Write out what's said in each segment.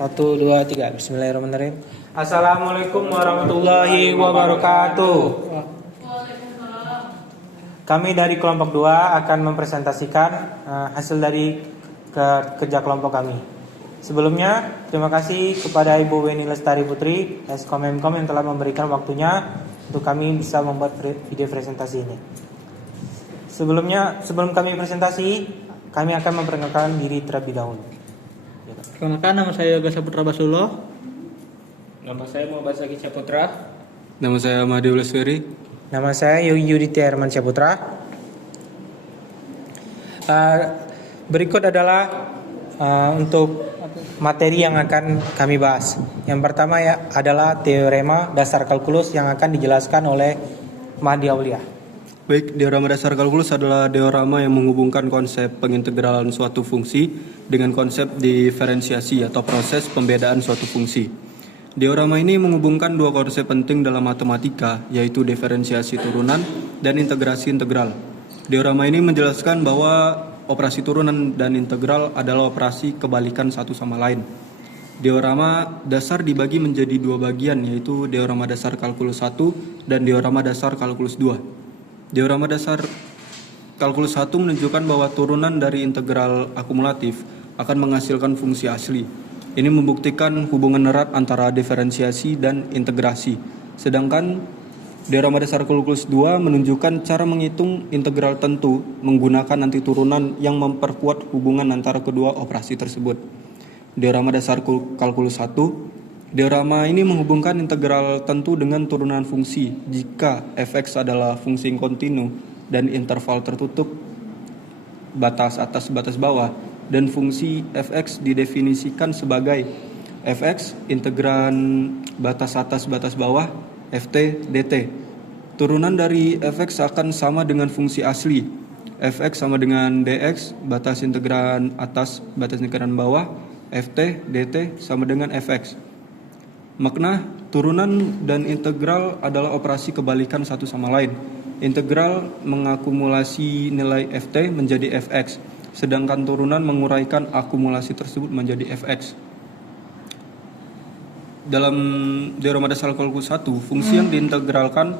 1, 2, 3. Bismillahirrahmanirrahim. Assalamualaikum warahmatullahi wabarakatuh. Kami dari kelompok 2 akan mempresentasikan hasil dari kerja kelompok kami. Sebelumnya, terima kasih kepada Ibu Weni Lestari Putri, Eskom-Emkom yang telah memberikan waktunya untuk kami bisa membuat video presentasi ini. Sebelum kami presentasi, kami akan memperkenalkan diri terlebih dahulu. Perkenalkan, nama saya Yoga Saputra Basulo. Nama saya Muhammad Saki Saputra. Nama saya Mahdi Ulasweri. Nama saya Yogi Yuditya Herman Saputra. Berikut adalah untuk materi yang akan kami bahas. Yang pertama adalah teorema dasar kalkulus yang akan dijelaskan oleh Mahdi Aulia. Baik, diorama dasar kalkulus adalah diorama yang menghubungkan konsep pengintegralan suatu fungsi dengan konsep diferensiasi atau proses pembedaan suatu fungsi. Diorama ini menghubungkan dua konsep penting dalam matematika, yaitu diferensiasi turunan dan integrasi integral. Diorama ini menjelaskan bahwa operasi turunan dan integral adalah operasi kebalikan satu sama lain. Diorama dasar dibagi menjadi dua bagian, yaitu diorama dasar kalkulus 1 dan diorama dasar kalkulus 2. Diorama dasar kalkulus 1 menunjukkan bahwa turunan dari integral akumulatif akan menghasilkan fungsi asli. Ini membuktikan hubungan erat antara diferensiasi dan integrasi. Sedangkan diorama dasar kalkulus 2 menunjukkan cara menghitung integral tentu menggunakan anti turunan yang memperkuat hubungan antara kedua operasi tersebut. Diorama dasar kalkulus 1, diorama ini menghubungkan integral tentu dengan turunan fungsi jika fx adalah fungsi kontinu dan interval tertutup batas atas batas bawah, dan fungsi fx didefinisikan sebagai fx integran batas atas batas bawah ft dt. Turunan dari fx akan sama dengan fungsi asli. Fx sama dengan dx batas integran atas batas integran bawah ft dt sama dengan fx. Makna turunan dan integral adalah operasi kebalikan satu sama lain. Integral mengakumulasi nilai ft menjadi fx, sedangkan turunan menguraikan akumulasi tersebut menjadi fx. Dalam diorama dasar kalkulus 1, fungsi yang diintegralkan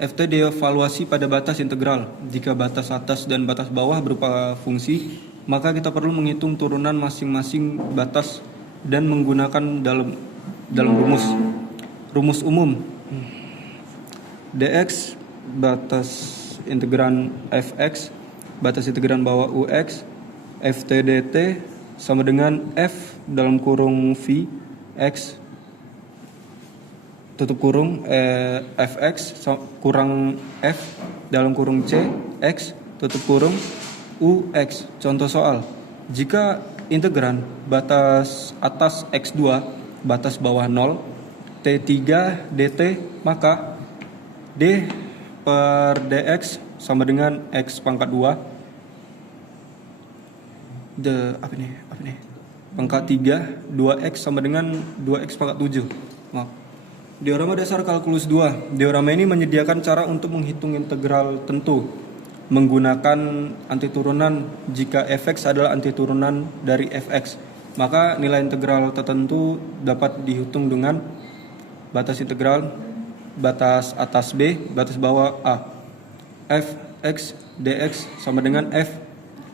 ft dievaluasi pada batas integral. Jika batas atas dan batas bawah berupa fungsi, maka kita perlu menghitung turunan masing-masing batas dan menggunakan dalam rumus umum dx batas integran fx batas integran bawah ux ft dt sama dengan f dalam kurung v x tutup kurung fx kurang f dalam kurung c x tutup kurung ux. Contoh soal, jika integran batas atas x2 batas bawah 0 T3 dt, maka D per dx sama dengan x pangkat 2 pangkat 3 2x sama dengan 2x pangkat 7. Maaf. Diorama dasar kalkulus 2. Diorama ini menyediakan cara untuk menghitung integral tentu menggunakan anti turunan jika fx adalah anti turunan dari fx. Maka nilai integral tertentu dapat dihitung dengan batas integral batas atas b, batas bawah a. Fx dx sama dengan f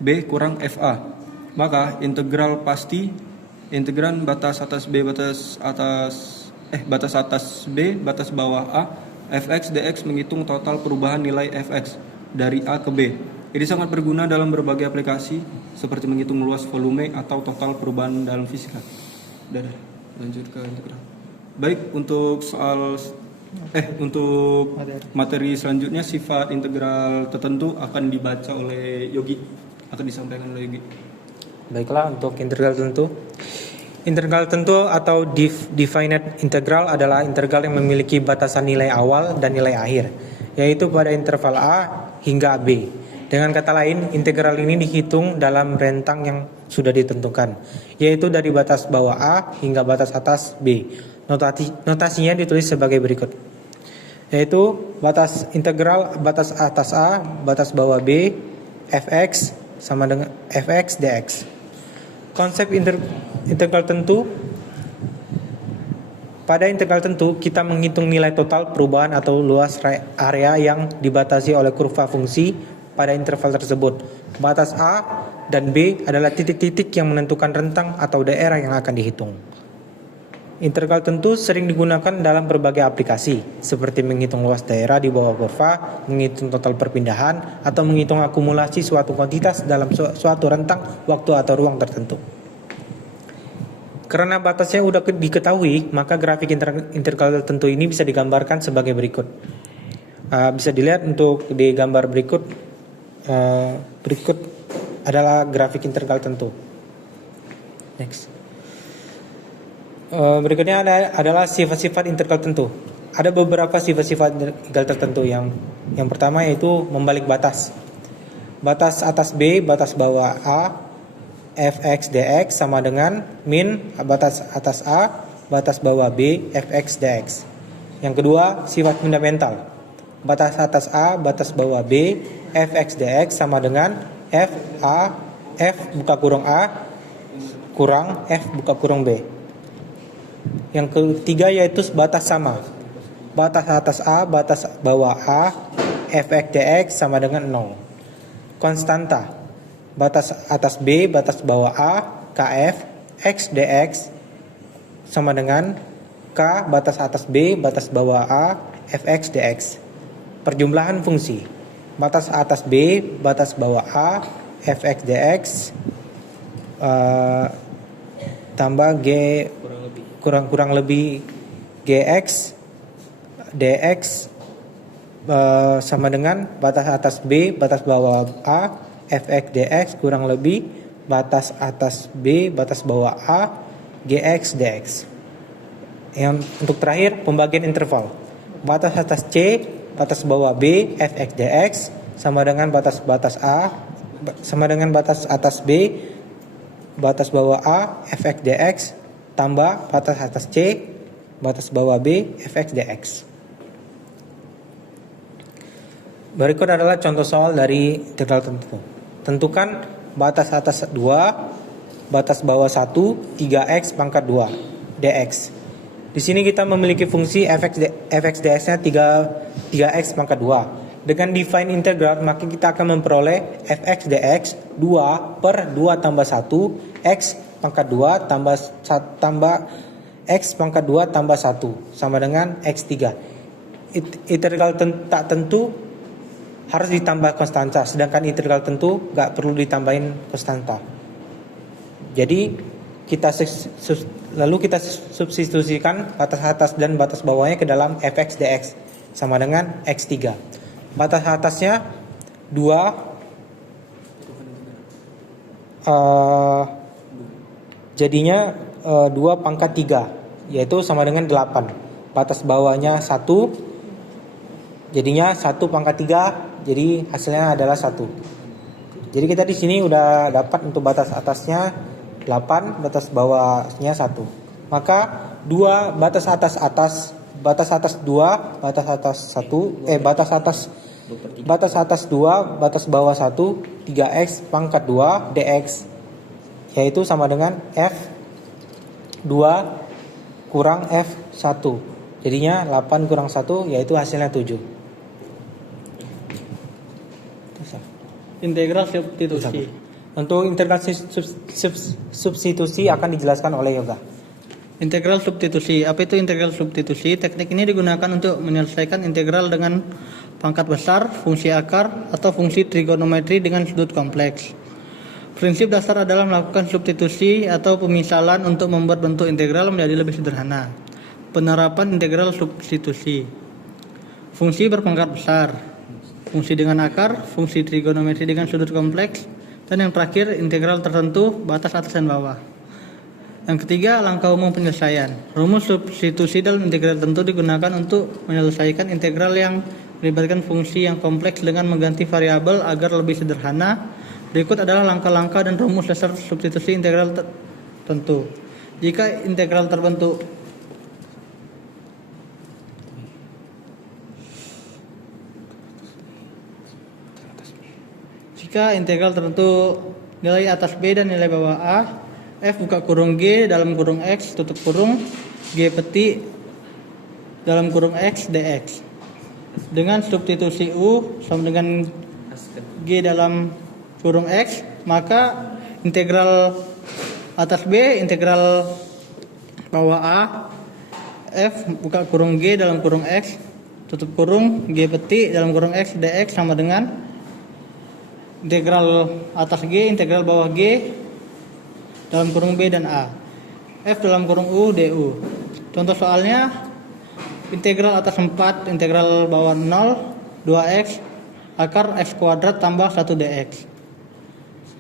b kurang fa. Maka integral pasti integran batas atas b batas atas b batas bawah a fx dx menghitung total perubahan nilai fx dari a ke b. Ini sangat berguna dalam berbagai aplikasi seperti menghitung luas volume atau total perubahan dalam fisika. Lanjut ke integral. Baik, untuk untuk materi selanjutnya sifat integral tertentu akan dibaca oleh Yogi atau disampaikan oleh Yogi. Baiklah, untuk integral tentu. Integral tentu atau definite integral adalah integral yang memiliki batasan nilai awal dan nilai akhir, yaitu pada interval a hingga b. Dengan kata lain, integral ini dihitung dalam rentang yang sudah ditentukan, yaitu dari batas bawah A hingga batas atas B. Notasinya ditulis sebagai berikut, yaitu batas integral batas atas A, batas bawah B, fx sama dengan fx dx. Konsep integral tentu Pada integral tentu, kita menghitung nilai total perubahan atau luas area yang dibatasi oleh kurva fungsi pada interval tersebut. Batas A dan B adalah titik-titik yang menentukan rentang atau daerah yang akan dihitung. Integral tentu sering digunakan dalam berbagai aplikasi, seperti menghitung luas daerah di bawah kurva, menghitung total perpindahan, atau menghitung akumulasi suatu kuantitas dalam suatu rentang waktu atau ruang tertentu. Karena batasnya sudah diketahui, maka grafik integral tentu ini bisa digambarkan sebagai berikut. Bisa dilihat untuk di gambar berikut. Berikut adalah grafik integral tentu. Next. Berikutnya adalah sifat-sifat integral tentu. Ada beberapa sifat-sifat integral tertentu. Yang pertama yaitu membalik batas. Batas atas B, batas bawah A, fx dx sama dengan min batas atas A, batas bawah B, fx dx. Yang kedua, sifat fundamental. Batas atas A, batas bawah B, fx dx sama dengan f buka kurung A kurang f buka kurung B. Yang ketiga yaitu batas sama. Batas atas A, batas bawah A, fx dx sama dengan 0. Konstanta. Batas atas B, batas bawah A, kf, x dx sama dengan k batas atas B, batas bawah A, fx dx. Perjumlahan fungsi. Batas atas B, batas bawah A, fx dx tambah g kurang lebih gx dx sama dengan batas atas B, batas bawah A, fx dx kurang lebih batas atas B, batas bawah A, gx dx. Yang untuk terakhir, pembagian interval. Batas atas C, batas bawah B, fx dx sama dengan batas A sama dengan batas atas B, batas bawah A, fx dx tambah batas atas C, batas bawah B, fx dx. Berikut adalah contoh soal dari integral tentu. Tentukan batas atas 2, batas bawah 1, 3x pangkat 2 dx. Di sini kita memiliki fungsi fx dx-nya 3x pangkat 2. Dengan define integral, maka kita akan memperoleh fx dx 2 per 2 tambah 1 x pangkat 2 tambah x pangkat 2 tambah 1 sama dengan x3. Integral tak tentu harus ditambah konstanta, sedangkan integral tentu nggak perlu ditambahin konstanta. Jadi kita substitusikan batas atas dan batas bawahnya ke dalam fx dx sama dengan x3. Batas atasnya 2 jadinya 2 pangkat 3 yaitu sama dengan 8. Batas bawahnya 1 jadinya 1 pangkat 3, jadi hasilnya adalah 1. Jadi kita di sini udah dapat untuk batas atasnya 8, batas bawahnya 1. Maka 2 batas atas 2, batas atas 1, batas atas 2, batas bawah 1, 3x pangkat 2 dx yaitu sama dengan f2 kurang f1. Jadinya 8 kurang 1 yaitu hasilnya 7. Integral substitusi. Untuk integral substitusi akan dijelaskan oleh Yoga. Integral substitusi. Apa itu integral substitusi? Teknik ini digunakan untuk menyelesaikan integral dengan pangkat besar, fungsi akar, atau fungsi trigonometri dengan sudut kompleks. Prinsip dasar adalah melakukan substitusi atau pemisalan untuk membuat bentuk integral menjadi lebih sederhana. Penerapan integral substitusi. Fungsi berpangkat besar, fungsi dengan akar, fungsi trigonometri dengan sudut kompleks, dan yang terakhir integral tertentu batas atas dan bawah. Yang ketiga, langkah umum penyelesaian. Rumus substitusi dalam integral tentu digunakan untuk menyelesaikan integral yang melibatkan fungsi yang kompleks dengan mengganti variabel agar lebih sederhana. Berikut adalah langkah-langkah dan rumus dasar substitusi integral tentu. Jika integral terbentuk tertentu nilai atas B dan nilai bawah A, f buka kurung G dalam kurung X tutup kurung G peti dalam kurung X dx. Dengan substitusi U sama dengan G dalam kurung X, maka integral atas B, integral bawah A, F buka kurung G dalam kurung X, tutup kurung G peti dalam kurung X dx sama dengan integral atas G, integral bawah G dalam kurung B dan A. F dalam kurung U du. Contoh soalnya, integral atas 4, integral bawah 0, 2x, akar x kuadrat tambah 1 dx.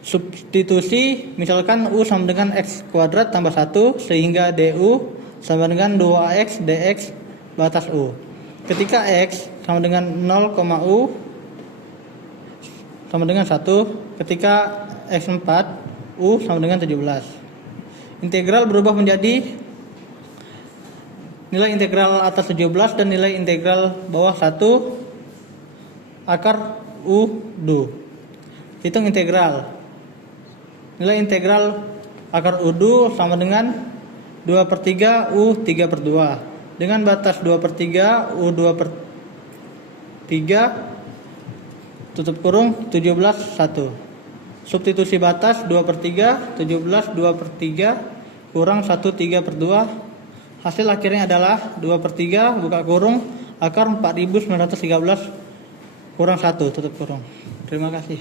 Substitusi, misalkan U sama dengan x kuadrat tambah 1, sehingga du sama dengan 2x dx batas U. Ketika x sama dengan 0, U sama dengan 1, ketika x4, U sama dengan 17. Integral berubah menjadi nilai integral atas 17 dan nilai integral bawah 1 akar U du. Hitung integral. Nilai integral akar U du sama dengan 2/3 U 3/2. Dengan batas 2/3 U 2/3 tutup kurung 17 1. Substitusi batas 2/3, 17 2/3 kurang 1 3/2. Hasil akhirnya adalah 2/3 buka kurung akar 4913 kurang 1 tutup kurung. Terima kasih.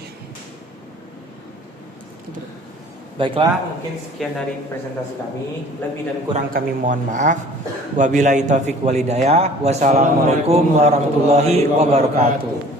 Baiklah, mungkin sekian dari presentasi kami. Lebih dan kurang kami mohon maaf. Wabillahi taufik walhidayah. Wassalamualaikum warahmatullahi wabarakatuh.